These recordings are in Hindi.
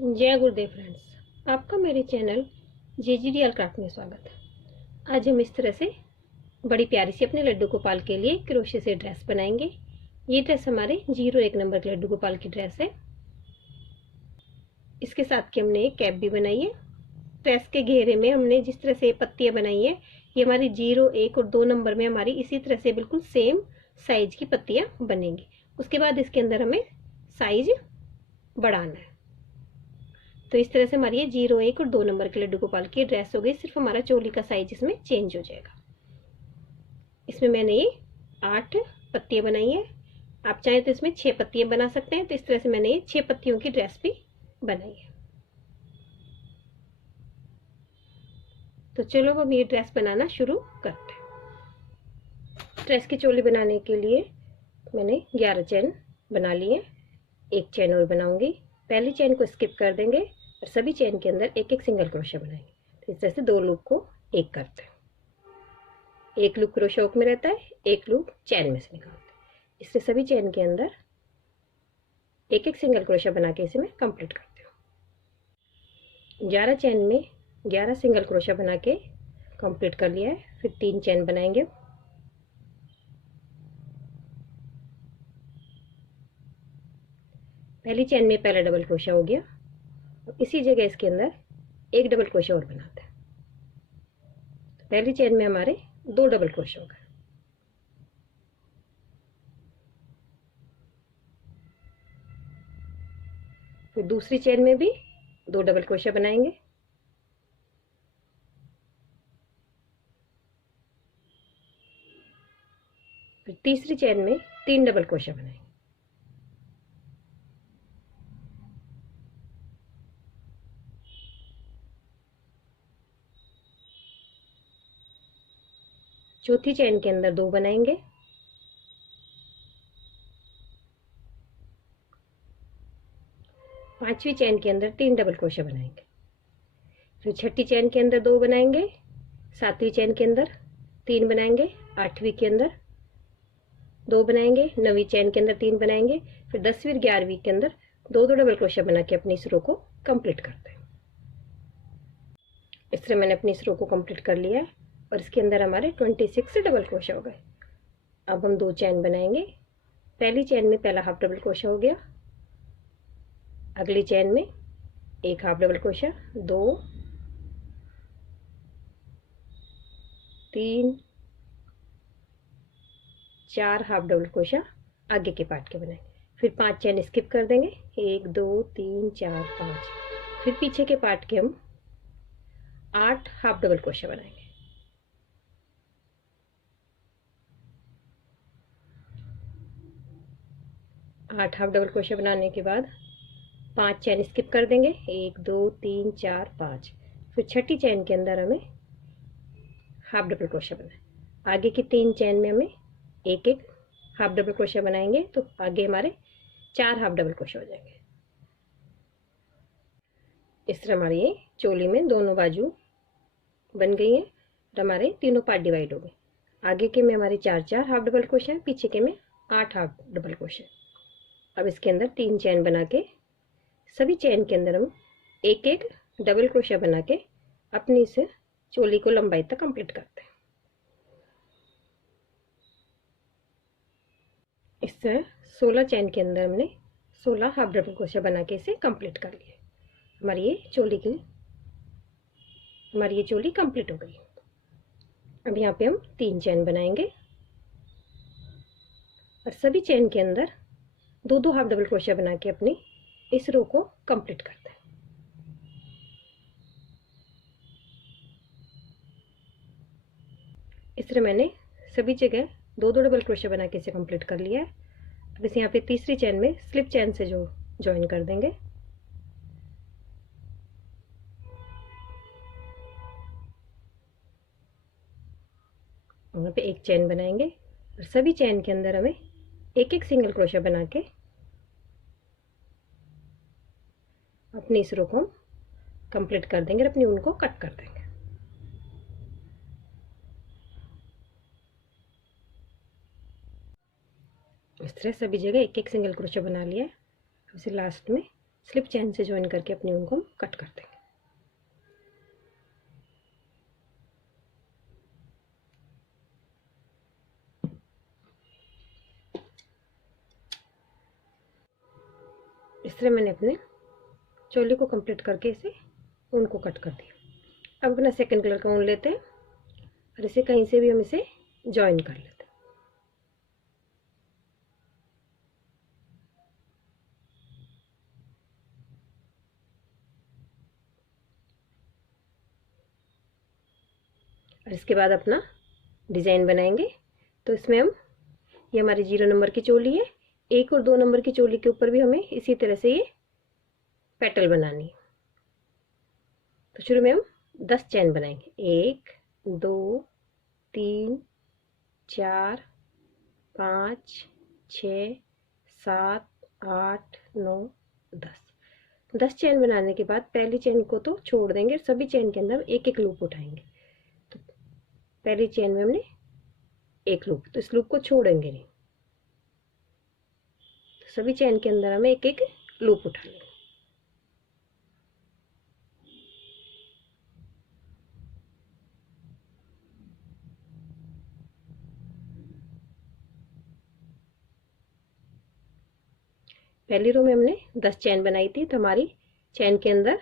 जय गुरुदेव फ्रेंड्स, आपका मेरे चैनल JGDL क्राफ्ट में स्वागत है। आज हम इस तरह से बड़ी प्यारी सी अपने लड्डू गोपाल के लिए क्रोशे से ड्रेस बनाएंगे। ये ड्रेस हमारे 01 नंबर के लड्डू गोपाल की ड्रेस है। इसके साथ की हमने एक कैप भी बनाई है। ड्रेस के घेरे में हमने जिस तरह से पत्तियां बनाई है, ये हमारी 0, 1 और 2 नंबर में हमारी इसी तरह से बिल्कुल सेम साइज की पत्तियां बनेंगी। उसके बाद इसके अंदर हमें साइज बढ़ाना है। तो इस तरह से हमारी ये 0, 1 और 2 नंबर के लड्डू गोपाल की ड्रेस हो गई। सिर्फ हमारा चोली का साइज इसमें चेंज हो जाएगा। इसमें मैंने ये 8 पत्तियां बनाई है। आप चाहें तो इसमें 6 पत्तियां बना सकते हैं। तो इस तरह से मैंने ये 6 पत्तियों की ड्रेस भी बनाई है। तो चलो अब ये ड्रेस बनाना शुरू करते हैं। ड्रेस की चोली बनाने के लिए मैंने 11 चैन बना लिए। एक चैन और बनाऊंगी। पहली चैन को स्किप कर देंगे और सभी चैन के अंदर एक एक सिंगल क्रोशा बनाएंगे। तो इस तरह से 2 लूप को एक करते हैं। एक लूप क्रोशा हुक में रहता है, एक लूप चैन में से निकालते हैं। इससे सभी चैन के अंदर एक एक सिंगल क्रोशा बना के इसे मैं कंप्लीट करती हूँ। 11 चैन में 11 सिंगल क्रोशा बना के कंप्लीट कर लिया है। फिर 3 चैन बनाएंगे। पहली चैन में पहला डबल क्रोशा हो गया। इसी जगह इसके अंदर एक डबल क्रोशा और बनाते हैं। पहली चैन में हमारे 2 डबल क्रोशा हो गए। फिर दूसरी चैन में भी 2 डबल क्रोशा बनाएंगे। फिर तीसरी चैन में 3 डबल क्रोशा बनाएंगे। चौथी चैन के अंदर 2 बनाएंगे। पांचवी चैन के अंदर 3 डबल क्रोशा बनाएंगे। फिर छठी चैन के अंदर 2 बनाएंगे। सातवीं चैन के अंदर 3 बनाएंगे। आठवीं के अंदर 2 बनाएंगे। नवीं चैन के अंदर 3 बनाएंगे। फिर 10वीं और 11वीं के अंदर 2 डबल क्रोशा बना के अपनी इस रो को कंप्लीट करते हैं। इस तरह मैंने अपनी इस रो को कंप्लीट कर लिया है और इसके अंदर हमारे 26 डबल क्रोशा हो गए। अब हम 2 चैन बनाएंगे। पहली चैन में पहला हाफ डबल क्रोशा हो गया। अगली चैन में एक half double crochet, 2, 3, 4 half double crochet आगे के पार्ट के बनाएंगे। फिर 5 चैन स्किप कर देंगे। 1, 2, 3, 4, 5। फिर पीछे के पार्ट के हम 8 हाफ डबल क्रोशा बनाएंगे। आठ हाफ डबल क्रोशा बनाने के बाद 5 चैन स्किप कर देंगे। 1, 2, 3, 4, 5। फिर छठी चैन के अंदर हमें हाफ डबल क्रोशा बनाए। आगे की 3 चैन में हमें एक एक हाफ डबल क्रोशा बनाएंगे। तो आगे हमारे 4 हाफ डबल क्रोशा हो जाएंगे। इस तरह हमारी ये चोली में दोनों बाजू बन गई है और हमारे तीनों पार्ट डिवाइड हो गए। आगे के में हमारे 4 हाफ डबल क्रोशा है, पीछे के में 8 हाफ डबल क्रोशा। अब इसके अंदर 3 चैन बना के सभी चैन के अंदर हम एक एक डबल क्रोशा बना के अपनी इस चोली को लंबाई तक कंप्लीट करते हैं। इस तरह 16 चैन के अंदर हमने 16 हाफ डबल क्रोशा बना के इसे कंप्लीट कर लिया। हमारी ये चोली कंप्लीट हो गई। अब यहाँ पे हम 3 चैन बनाएंगे और सभी चैन के अंदर 2 हाफ डबल क्रोशा बना के अपनी इस रो को कंप्लीट करते हैं। इस तरह मैंने सभी जगह 2 डबल क्रोशा बना के इसे कंप्लीट कर लिया है। अब इसे यहाँ पे तीसरी चैन में स्लिप चैन से जो ज्वाइन कर देंगे। वहाँ पे एक चैन बनाएंगे और सभी चैन के अंदर हमें एक एक सिंगल क्रोशा बना के अपनी इस रो को कंप्लीट कर देंगे और अपनी ऊन को कट कर देंगे। इस तरह सभी जगह एक एक सिंगल क्रोशा बना लिया है। इसे लास्ट में स्लिप चेन से ज्वाइन करके अपनी ऊन को हम कट कर देंगे। इस तरह मैंने अपने चोली को कंप्लीट करके इसे ऊन को कट कर दिया। अब अपना सेकंड कलर का ऊन लेते हैं और इसे कहीं से भी हम इसे ज्वाइन कर लेते हैं। और इसके बाद अपना डिज़ाइन बनाएंगे। तो इसमें हम, ये हमारी 0 नंबर की चोली है, 1 और 2 नंबर की चोली के ऊपर भी हमें इसी तरह से ये पेटल बनानी है। तो शुरू में हम 10 चैन बनाएंगे। 1 2 3 4 5 6 7 8 9 10 चैन बनाने के बाद पहली चैन को तो छोड़ देंगे, सभी चैन के अंदर एक एक लूप उठाएंगे। तो पहली चैन में हमने एक लूप, तो इस लूप को छोड़ेंगे नहीं, तो सभी चैन के अंदर हमें एक एक लूप उठा लेंगे। पहली रो में हमने 10 चैन बनाई थी, तो हमारी चैन के अंदर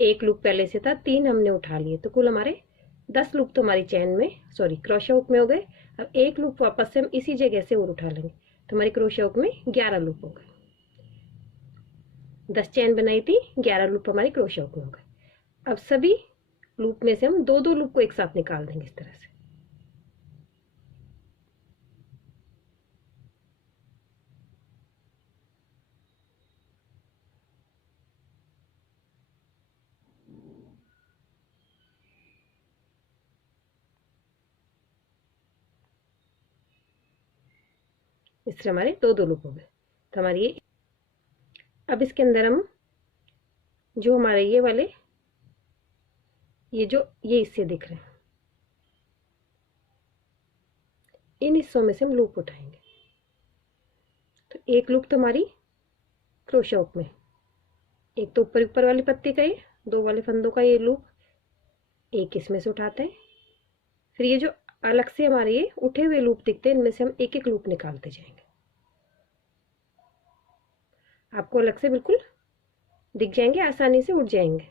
एक लूप पहले से था, 3 हमने उठा लिए, तो कुल हमारे 10 लूप तो हमारी चैन में, सॉरी, क्रोशा हुक में हो गए। अब एक लूप वापस से हम इसी जगह से और उठा लेंगे, तो हमारी क्रोशा हुक में 11 लूप हो गए। 10 चैन बनाई थी, 11 लूप हमारी क्रोशा हुक में हो गए। अब सभी लूप में से हम दो दो लूप को एक साथ निकाल देंगे इस तरह से। इस तरह हमारे दो दो लूप हो गए। तो हमारी ये, अब इसके अंदर हम जो हमारे ये वाले, ये हिस्से दिख रहे हैं, इन हिस्सों में से हम लूप उठाएंगे। तो एक लूप तो हमारी क्रोशा हुक में, एक तो ऊपर वाली पत्ती का, ये 2 वाले फंदों का ये लूप, एक इसमें से उठाते हैं। फिर ये जो अलग से हमारे ये उठे हुए लूप दिखते हैं, इनमें से हम एक एक लूप निकालते जाएंगे। आपको अलग से बिल्कुल दिख जाएंगे, आसानी से उठ जाएंगे।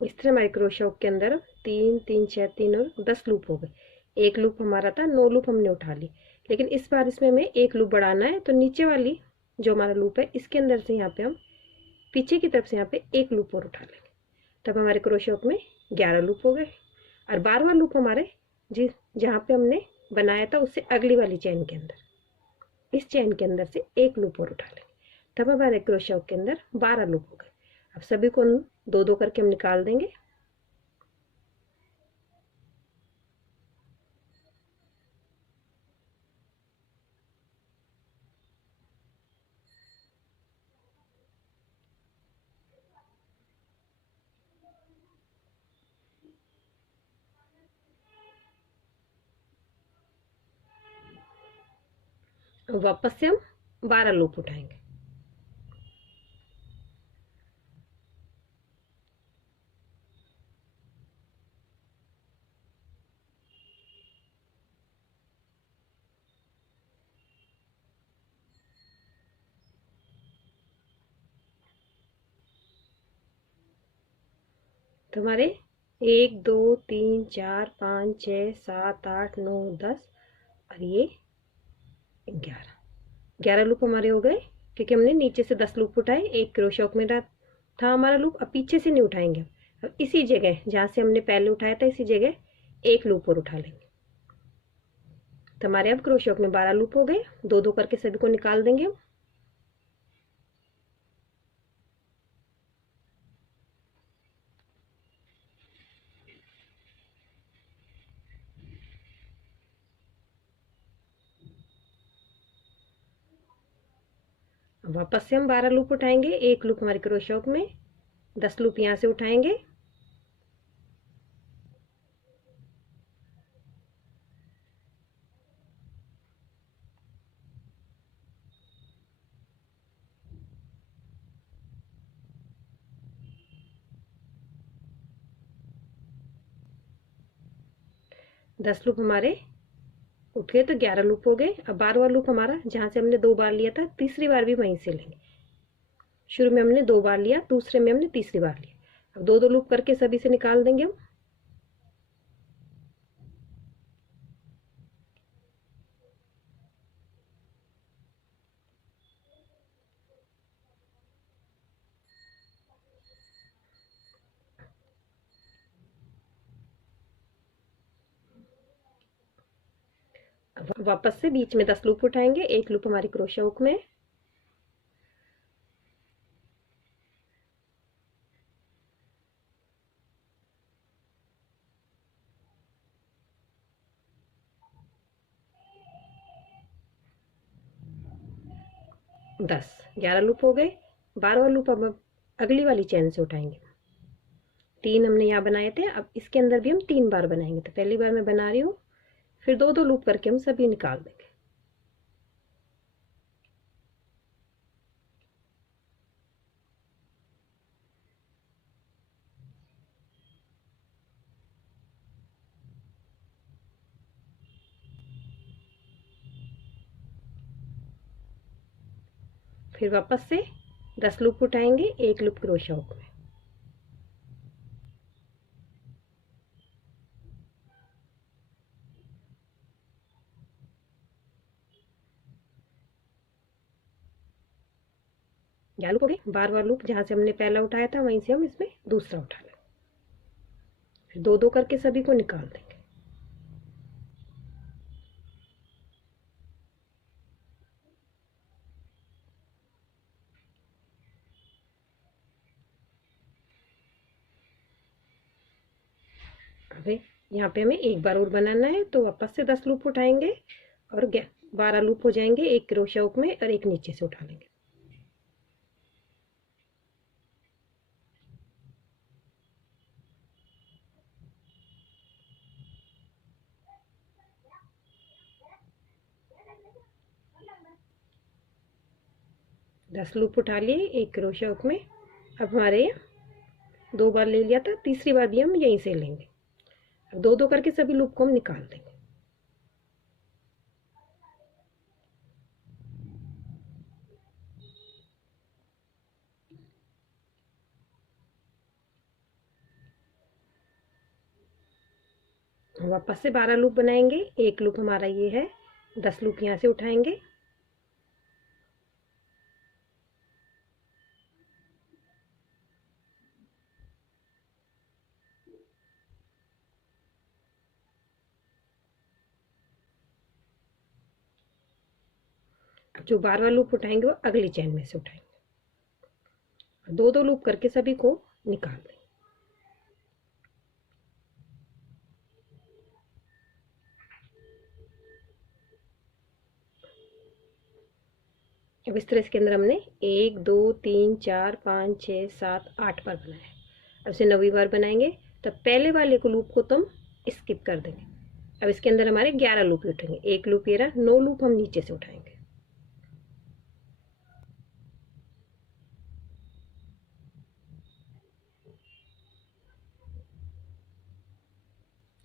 इस तरह हमारे क्रोशा हुक के अंदर 3 3 6 3 और 10 लूप हो गए। एक लूप हमारा था, 9 लूप हमने उठा ली, लेकिन इस बार इसमें हमें एक लूप बढ़ाना है। तो नीचे वाली जो हमारा लूप है, इसके अंदर से यहाँ पे हम पीछे की तरफ से यहाँ पे एक लूप और उठा लेंगे। तब हमारे क्रोशा हुक में 11 लूप हो गए। और 12वां लूप हमारे जिस जहाँ पे हमने बनाया था उससे अगली वाली चैन के अंदर, इस चैन के अंदर से एक लूप और उठा लेंगे। तब हमारे क्रोशा हुक के अंदर 12 लूप हो गए। अब सभी को दो दो करके हम निकाल देंगे। वापस से हम 12 लूप उठाएंगे। तो हमारे 1 2 3 4 5 6 7 8 9 10 और ये 11 लूप हमारे हो गए, क्योंकि हमने नीचे से 10 लूप उठाए। एक क्रोशा हुक में था हमारा लूप, अब पीछे से नहीं उठाएंगे। अब इसी जगह जहाँ से हमने पहले उठाया था, इसी जगह एक लूप और उठा लेंगे। तो हमारे अब क्रोशा हुक में 12 लूप हो गए। दो दो करके सभी को निकाल देंगे हम। वापस से हम 12 लूप उठाएंगे, एक लूप हमारे क्रोशे हुक में, 10 लूप यहाँ से उठाएंगे, दस लूप हमारे उठ गए तो 11 लूप हो गए। अब 12वां लूप हमारा जहाँ से हमने 2 बार लिया था, तीसरी बार भी वहीं से लेंगे। शुरू में हमने 2 बार लिया, दूसरे में हमने तीसरी बार लिया। अब 2 2 लूप करके सभी से निकाल देंगे हम। वापस से बीच में 10 लूप उठाएंगे, एक लूप हमारी क्रोशे हुक में, दस 11 लूप हो गए। 12वां लूप अब अगली वाली चैन से उठाएंगे। 3 हमने यहाँ बनाए थे, अब इसके अंदर भी हम 3 बार बनाएंगे। तो पहली बार मैं बना रही हूँ, फिर 2 2 लूप करके हम सभी निकाल देंगे। फिर वापस से 10 लूप उठाएंगे, एक लूप क्रोशे हुक में, या लूप हो गए। 12वां लूप जहाँ से हमने पहला उठाया था वहीं से हम इसमें दूसरा उठा लेंगे। फिर 2 2 करके सभी को निकाल देंगे। अभी यहाँ पे हमें एक बार और बनाना है, तो वापस से 10 लूप उठाएंगे और 12 लूप हो जाएंगे, एक क्रोशे हुक में और एक नीचे से उठा लेंगे। दस लूप उठा लिए, एक क्रोशे हुक में। अब हमारे 2 बार ले लिया था, तीसरी बार भी हम यहीं से लेंगे। अब 2 2 करके सभी लूप को हम निकाल देंगे। वापस से 12 लूप बनाएंगे, एक लूप हमारा ये है, 10 लूप यहाँ से उठाएंगे, अब जो 12वां लूप उठाएंगे वो अगली चैन में से उठाएंगे। 2 2 लूप करके सभी को निकाल देंगे। अब इस तरह इसके अंदर हमने 1 2 3 4 5 6 7 8 बार बनाया। अब इसे 9वीं बार बनाएंगे, तो पहले वाले को लूप को तुम स्किप कर देंगे। अब इसके अंदर हमारे 11 लूप उठेंगे, एक लूप ये रहा, 9 लूप हम नीचे से उठाएंगे।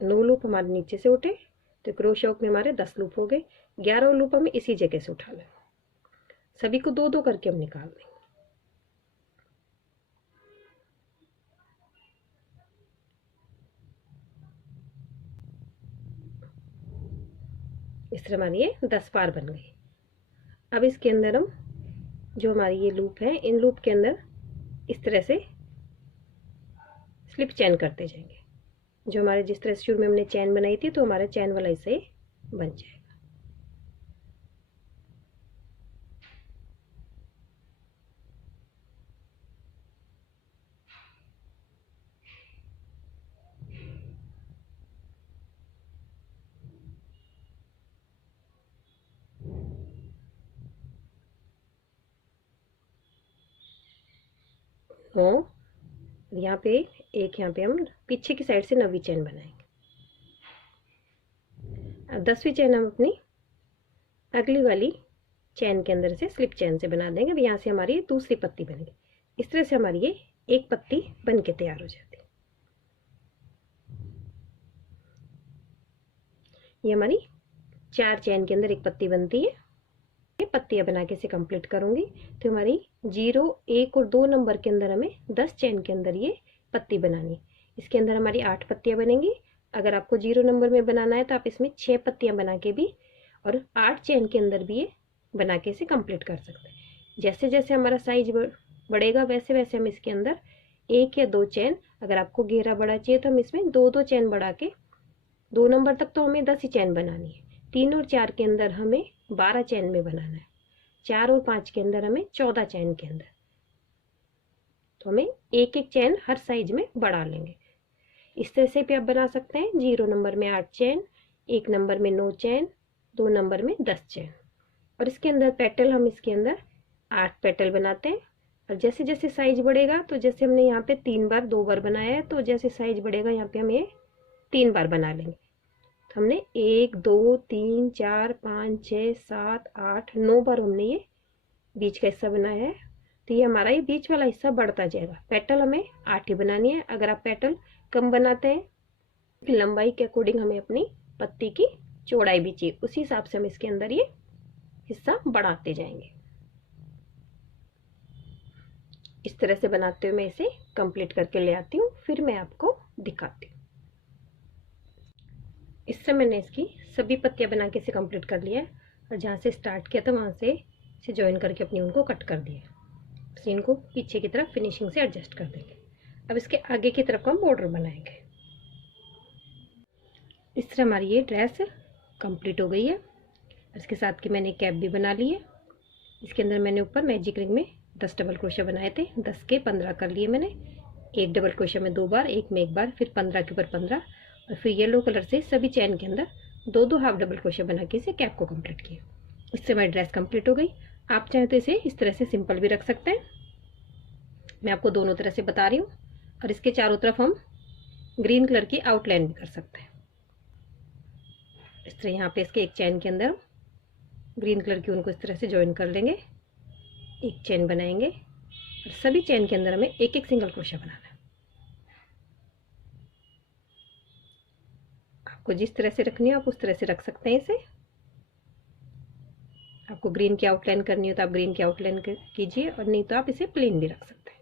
नौ लूप हमारे नीचे से उठे, तो क्रोशे हुक में हमारे 10 लूप हो गए। 11 लूप हमें इसी जगह से उठा लें, सभी को 2 2 करके हम निकाल देंगे। इस तरह हमारी ये 10 बार बन गई। अब इसके अंदर हम जो हमारी ये लूप है, इन लूप के अंदर इस तरह से स्लिप चैन करते जाएंगे। जो हमारे जिस तरह से शुरू में हमने चैन बनाई थी, तो हमारा चैन वाला इससे बन जाएगा। 9, यहाँ पे एक, यहाँ पे हम पीछे की साइड से 9वीं चेन बनाएंगे। अब 10वीं चेन हम अपनी अगली वाली चेन के अंदर से स्लिप चेन से बना देंगे। अब यहाँ से हमारी दूसरी पत्ती बनेगी। इस तरह से हमारी ये एक पत्ती बन के तैयार हो जाती है। ये हमारी 4 चेन के अंदर एक पत्ती बनती है। ये पत्तियां बना के इसे कंप्लीट करूंगी तो हमारी 0, 1 और 2 नंबर के अंदर हमें 10 चेन के अंदर ये पत्ती बनानी है। इसके अंदर हमारी 8 पत्तियां बनेंगी। अगर आपको 0 नंबर में बनाना है तो आप इसमें 6 पत्तियां बना के भी और 8 चेन के अंदर भी ये बना के इसे कंप्लीट कर सकते हैं। जैसे जैसे हमारा साइज बढ़ेगा वैसे वैसे हम इसके अंदर 1 या 2 चेन, अगर आपको घेरा बड़ा चाहिए तो हम इसमें 2-2 चेन बढ़ा के 2 नंबर तक तो हमें 10 ही चेन बनानी है। 3 और 4 के अंदर हमें 12 चेन में बनाना है। 4 और 5 के अंदर हमें 14 चेन के अंदर, तो हमें एक एक चेन हर साइज में बढ़ा लेंगे। इस तरह से भी आप बना सकते हैं। 0 नंबर में 8 चेन, 1 नंबर में 9 चेन, 2 नंबर में 10 चेन। और इसके अंदर पेटल हम इसके अंदर 8 पेटल बनाते हैं। और जैसे जैसे साइज बढ़ेगा, तो जैसे हमने यहाँ पे 3 बार 2 बार बनाया है, तो जैसे साइज बढ़ेगा यहाँ पे हम ये 3 बार बना लेंगे। तो हमने 1, 2, 3, 4, 5, 6, 7, 8, 9 बार हमने ये बीच का हिस्सा बनाया है। तो ये हमारा ये बीच वाला हिस्सा बढ़ता जाएगा। पेटल हमें 8 ही बनानी है। अगर आप पेटल कम बनाते हैं, लंबाई के अकॉर्डिंग हमें अपनी पत्ती की चौड़ाई भी चाहिए, उसी हिसाब से हम इसके अंदर ये हिस्सा बढ़ाते जाएंगे। इस तरह से बनाते हुए मैं इसे कंप्लीट करके ले आती हूँ, फिर मैं आपको दिखाती हूँ। इससे मैंने इसकी सभी पत्तियां बना के इसे कंप्लीट कर लिया है। और जहाँ से स्टार्ट किया था वहाँ से इसे ज्वाइन करके अपनी उनको कट कर दिया। सीन को पीछे की तरफ फिनिशिंग से एडजस्ट कर देंगे। अब इसके आगे की तरफ हम बॉर्डर बनाएंगे। इस तरह हमारी ये ड्रेस कंप्लीट हो गई है। इसके साथ की मैंने कैप भी बना ली है। इसके अंदर मैंने ऊपर मैजिक रिंग में 10 डबल क्रोशा बनाए थे। 10 के 15 कर लिए मैंने। एक डबल क्रोशा में 2 बार, एक में 1 बार, फिर 15 के ऊपर 15, और फिर येलो कलर से सभी चैन के अंदर 2-2 हाफ डबल क्रोशा बना के इसे कैप को कंप्लीट किया। इससे हमारी ड्रेस कंप्लीट हो गई। आप चाहें तो इसे इस तरह से सिंपल भी रख सकते हैं। मैं आपको दोनों तरह से बता रही हूँ। और इसके चारों तरफ हम ग्रीन कलर की आउटलाइन भी कर सकते हैं। इस तरह यहाँ पे इसके एक चैन के अंदर ग्रीन कलर की उनको इस तरह से ज्वाइन कर लेंगे। एक चैन बनाएंगे और सभी चैन के अंदर हमें एक एक सिंगल क्रोशा बनाना है। आपको जिस तरह से रखनी हो आप उस तरह से रख सकते हैं इसे। आपको ग्रीन की आउटलाइन करनी हो तो आप ग्रीन की आउटलाइन कीजिए, और नहीं तो आप इसे प्लेन भी रख सकते हैं।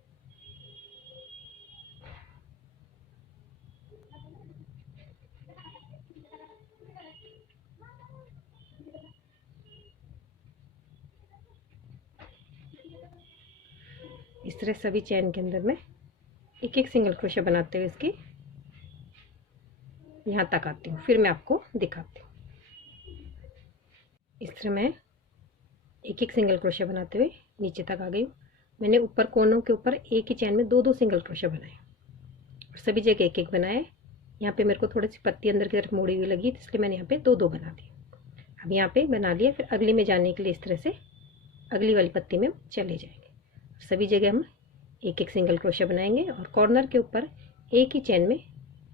इस तरह सभी चैन के अंदर मैं एक एक सिंगल क्रोशा बनाते हुए इसकी यहाँ तक आती हूँ, फिर मैं आपको दिखाती हूँ। इस तरह मैं एक एक सिंगल क्रोशा बनाते हुए नीचे तक आ गई हूँ। मैंने ऊपर कोनों के ऊपर एक ही चैन में 2-2 सिंगल क्रोशा बनाए और सभी जगह एक एक बनाए। यहाँ पे मेरे को थोड़ी सी पत्ती अंदर की तरफ मुड़ी हुई लगी, इसलिए मैंने यहाँ पे 2-2 बना दी। अब यहाँ पे बना लिया। फिर अगली में जाने के लिए इस तरह से अगली वाली पत्ती में चले जाएंगे। सभी जगह हम एक एक सिंगल क्रोशा बनाएंगे और कॉर्नर के ऊपर एक ही चैन में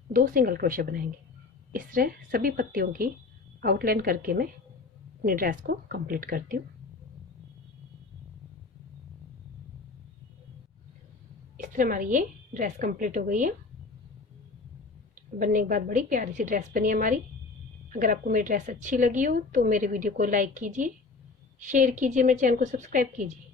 2 सिंगल क्रोशा बनाएंगे। इस तरह सभी पत्तियों की आउटलाइन करके मैं अपनी ड्रेस को कंप्लीट करती हूँ। इस तरह हमारी ये ड्रेस कंप्लीट हो गई है। बनने के बाद बड़ी प्यारी सी ड्रेस बनी है हमारी। अगर आपको मेरी ड्रेस अच्छी लगी हो तो मेरे वीडियो को लाइक कीजिए, शेयर कीजिए, मेरे चैनल को सब्सक्राइब कीजिए।